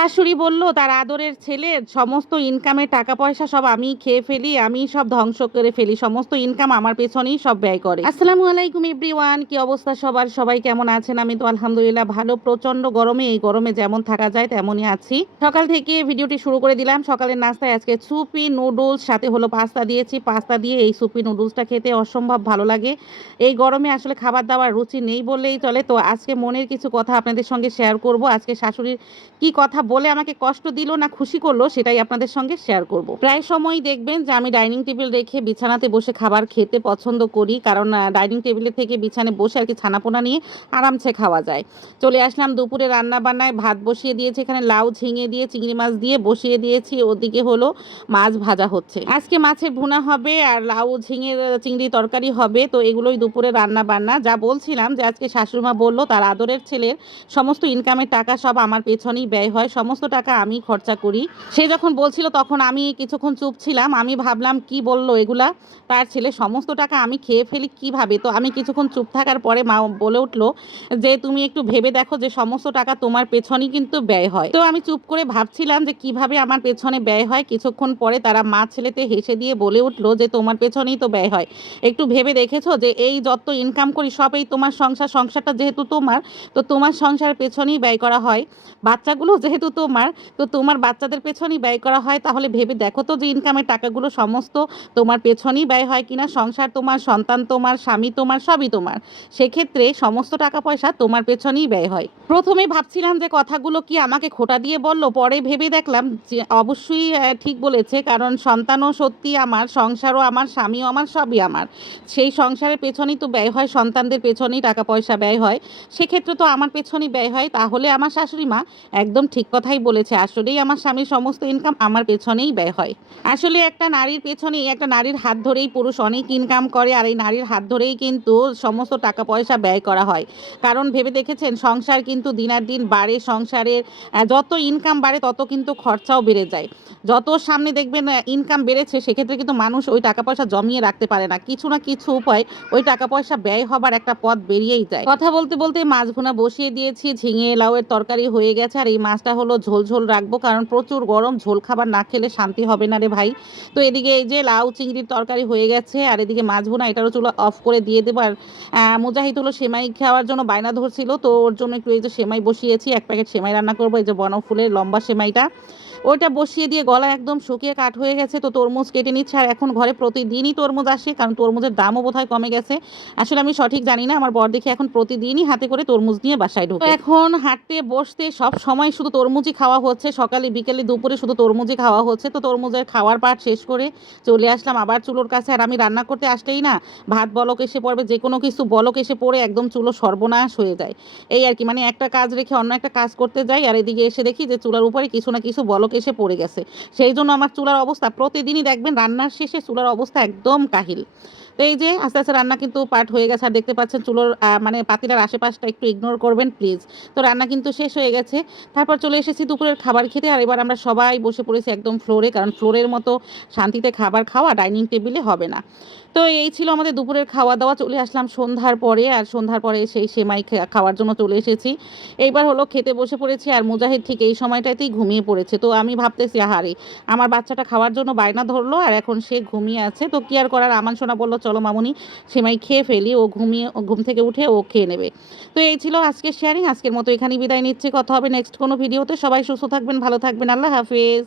শাশুড়ি বলল, তার আদরের ছেলের সমস্ত ইনকামের টাকা পয়সা সব আমি খেয়ে ফেলি আমি সব ধ্বংস করে ফেলি, সমস্ত ইনকাম আমার পেছনেই সব ব্যয় করে। আসসালামু আলাইকুম এভরিওয়ান কি অবস্থা সবার? সবাই কেমন আছেন? আমি তো আলহামদুলিল্লাহ ভালো প্রচণ্ড গরমে, এই গরমে যেমন থাকা যায় তেমনই আছি। সকাল থেকে ভিডিওটি শুরু করে দিলাম। সকালের নাস্তায় আজকে সুপি নুডলস সাথে হলো পাস্তা দিয়েছি। পাস্তা দিয়ে এই সুপি নুডলসটা খেতে অসম্ভব ভালো লাগে। এই গরমে আসলে খাবার দাবার রুচি নেই বললেই চলে। তো আজকে মনের কিছু কথা আপনাদের সঙ্গে শেয়ার করব। আজকে শাশুড়ির কি কথা বলে আমাকে কষ্ট দিল না খুশি করল সেটাই আপনাদের সঙ্গে শেয়ার করব। প্রায় সময় দেখবেন যে আমি ডাইনিং টেবিল রেখে বিছানাতে বসে খাবার খেতে পছন্দ করি, কারণ ডাইনিং টেবিলে থেকে বিছানে বসে আর কি ছানাপোনা নিয়ে আরামসে খাওয়া যায়। চলে আসলাম দুপুরে রান্না বান্নায় ভাত বসিয়ে দিয়েছি এখানে, লাউ ঝিঙে দিয়ে, চিংড়ি মাছ দিয়ে বসিয়ে দিয়েছি, ওদিকে হলো মাছ ভাজা হচ্ছে। আজকে মাছের ভুনা হবে আর লাউ ঝিঙের চিংড়ি তরকারি হবে, তো এগুলোই দুপুরে রান্না বান্না যা বলছিলাম যে আজকে শাশুড়িমা বলল, তার আদরের ছেলের সমস্ত ইনকামের টাকা সব আমার পেছনেই ব্যয় হয় সমস্ত টাকা আমি খরচা করি। সে যখন বলছিল তখন আমি কিছুক্ষণ চুপ ছিলাম। আমি ভাবলাম, কি বলল এগুলা? তার ছেলে, সমস্ত টাকা আমি খেয়ে ফেলি কীভাবে? তো আমি কিছুক্ষণ চুপ থাকার পরে মা বলে উঠল যে, তুমি একটু ভেবে দেখো যে, সমস্ত টাকা তোমার পেছনেই কিন্তু ব্যয় হয়। তো আমি চুপ করে ভাবছিলাম যে, কীভাবে আমার পেছনে ব্যয় হয়। কিছুক্ষণ পরে তারা মা ছেলেতে হেসে দিয়ে বলে উঠল যে, তোমার পেছনেই তো ব্যয় হয়। একটু ভেবে দেখেছ যে, এই যত ইনকাম করি, সবই তোমার সংসার, সংসারটা যেহেতু তোমার, তো তোমার সংসারের পেছনেই ব্যয় করা হয়। বাচ্চাগুলো যেহেতু তোমার, তো তোমার বাচ্চাদের পেছনেই ব্যয় করা হয়। তাহলে ভেবে দেখো তো যে ইনকামের টাকাগুলো সমস্ত তোমার পেছনেই ব্যয় হয় কিনা। সংসার তোমার, সন্তান তোমার, স্বামী তোমার, সবই তোমার। সেক্ষেত্রে সমস্ত টাকা পয়সা তোমার পেছনেই ব্যয় হয়। প্রথমে ভাবছিলাম যে কথাগুলো কি আমাকে খোটা দিয়ে বলল, পরে ভেবে দেখলাম যে অবশ্যই ঠিক বলেছে। কারণ সন্তানও সত্যি আমার, সংসারও আমার, স্বামীও আমার, সবই আমার। সেই সংসারের পেছনেই তো ব্যয় হয়, সন্তানদের পেছনেই টাকা পয়সা ব্যয় হয়। সেক্ষেত্রে তো আমার পেছনেই ব্যয় হয়। তাহলে আমার শাশুড়ি মা একদম ঠিক কথাই বলেছে, আসলেই আমার স্বামীর সমস্ত ইনকাম আমার পেছনেই ব্যয় হয়। আসলে একটা নারীর পেছনেই, একটা নারীর হাত ধরেই পুরুষ অনেক ইনকাম করে, আর এই নারীর হাত ধরেই কিন্তু সমস্ত টাকা পয়সা ব্যয় করা হয়। কারণ ভেবে দেখেছেন, সংসার কিন্তু দিনার দিন বাড়ে, সংসারের যত ইনকাম বাড়ে, তত কিন্তু খরচাও বেড়ে যায়। যত সামনে দেখবেন ইনকাম বেড়েছে, সেক্ষেত্রে কিন্তু মানুষ ওই টাকা পয়সা জমিয়ে রাখতে পারে না। কিছু না কিছু উপায় ওই টাকা পয়সা ব্যয় হবার একটা পথ বেরিয়েই যায়। কথা বলতে বলতে মাছ ভুনা বসিয়ে দিয়েছি, ঝিঙে, লাউয়ের তরকারি হয়ে গেছে, আর এই মাছটা হলো ঝোল ঝোল রাখব, কারণ প্রচুর গরম, ঝোল খাবার না খেলে শান্তি হবে না রে ভাই। তো এদিকে এই যে লাউ চিংড়ির তরকারি হয়ে গেছে, আর এদিকে মাছ ভুনা, এটারও চুলো অফ করে দিয়ে দেবো। আর মুজাহিদ হলো সেমাই খাওয়ার জন্য বায়না ধরছিল, তো ওর জন্য একটু এই যে সেমাই বসিয়েছি, এক প্যাকেট সেমাই রান্না করব, এই যে বনফুলের লম্বা সেমাইটা। ওইটা বসিয়ে দিয়ে গলা একদম শুকিয়ে কাঠ হয়ে গেছে, তো তরমুজ কেটে নিচ্ছে। আর এখন ঘরে প্রতিদিনই তরমুজ আসে, কারণ তরমুজের দামও বোধহয় কমে গেছে। আসলে আমি সঠিক জানি না, আমার বর দেখি এখন প্রতিদিনই হাতে করে তরমুজ নিয়ে বাসায় ঢুকে। এখন হাঁটতে, বসতে সব সময় শুধু তরমুজই খাওয়া হচ্ছে। সকালে, বিকেলে, দুপুরে শুধু তরমুজই খাওয়া হচ্ছে। তো তরমুজের খাওয়ার পাট শেষ করে চলে আসলাম আবার চুলোর কাছে। আর আমি রান্না করতে আসলেই না, ভাত বলক এসে পড়বে যে কোনো কিছু বলক এসে পড়ে একদম চুলো সর্বনাশ হয়ে যায়। এই আর কি মানে একটা কাজ রেখে অন্য একটা কাজ করতে যাই, আর এদিকে এসে দেখি যে চুলার উপরে কিছু না কিছু বলক এসে পড়ে গেছে। সেই জন্য আমার চুলার অবস্থা, প্রতিদিনই দেখবেন রান্নার শেষে চুলার অবস্থা একদম কাহিল। তো এই যে আস্তে আস্তে রান্না কিন্তু পার্ট হয়ে গেছে। আর দেখতে পাচ্ছেন চুলোর মানে পাতিলার আশেপাশটা একটু ইগনোর করবেন প্লিজ তো রান্না কিন্তু শেষ হয়ে গেছে। তারপর চলে এসেছি দুপুরের খাবার খেতে। আর এবার আমরা সবাই বসে পড়েছি একদম ফ্লোরে কারণ ফ্লোরের মতো শান্তিতে খাবার খাওয়া ডাইনিং টেবিলে হবে না। তো এই ছিল আমাদের দুপুরের খাওয়া দাওয়া। চলে আসলাম সন্ধ্যার পরে, আর সন্ধ্যার পরে সেই সেমাই খাওয়ার জন্য চলে এসেছি। এইবার হলো খেতে বসে পড়েছি, আর মুজাহিদ ঠিক এই সময়টাতেই ঘুমিয়ে পড়েছে। তো আমি ভাবতেছি, আহারে, আমার বাচ্চাটা খাওয়ার জন্য বায়না ধরলো, আর এখন সে ঘুমিয়ে আছে। তো কি আর করার? আমান সোনা বলল চলো মামুনি, সেমাই খেয়ে ফেলি, ও ঘুমিয়ে ঘুম থেকে উঠে ও খেয়ে নেবে। তো এই ছিল আজকের শেয়ারিং আজকের মতো এখানেই বিদায় নিচ্ছে, কথা হবে নেক্সট কোনো ভিডিওতে সবাই সুস্থ থাকবেন, ভালো থাকবেন, আল্লাহ হাফেজ।